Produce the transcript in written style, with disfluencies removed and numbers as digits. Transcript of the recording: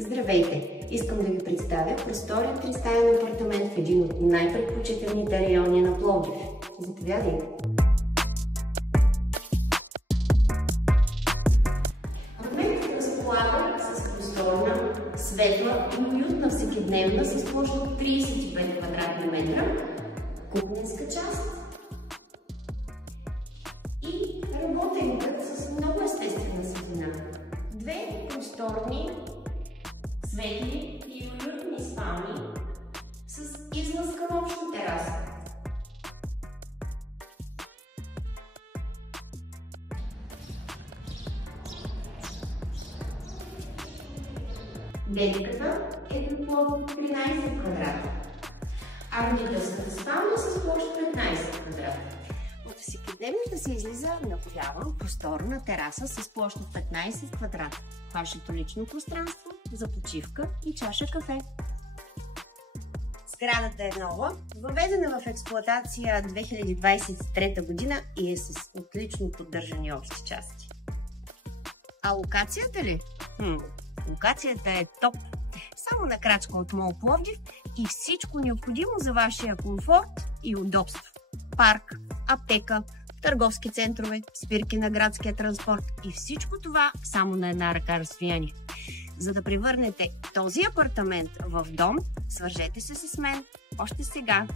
Здравейте! Искам да ви представя просторен тристаен апартамент в един от най-предпочитаните райони на Пловдив. Заповядайте! Апартаментът разполага с просторна, светла и уютна всекидневна с площ от 35 квадратни метра, кухненска част и работенкът с много естествена светлина. Две просторни, светли и уютни спални с излъз към обща тераса. Детската е на площ 13 квадрата, а родителската спалня с площ 15 квадрата. От всекидневната се излиза на голяма, просторна тераса с площ от 15 квадрата. Вашето лично пространство за почивка и чаша кафе. Сградата е нова, въведена в експлоатация 2023 година и е с отлично поддържани общи части. А локацията ли? Локацията е топ! Само на крачка от МОЛ Пловдив и всичко необходимо за вашия комфорт и удобство. Парк, аптека, търговски центрове, спирки на градския транспорт и всичко това само на една ръка разстояние. За да превърнете този апартамент в дом, свържете се с мен още сега.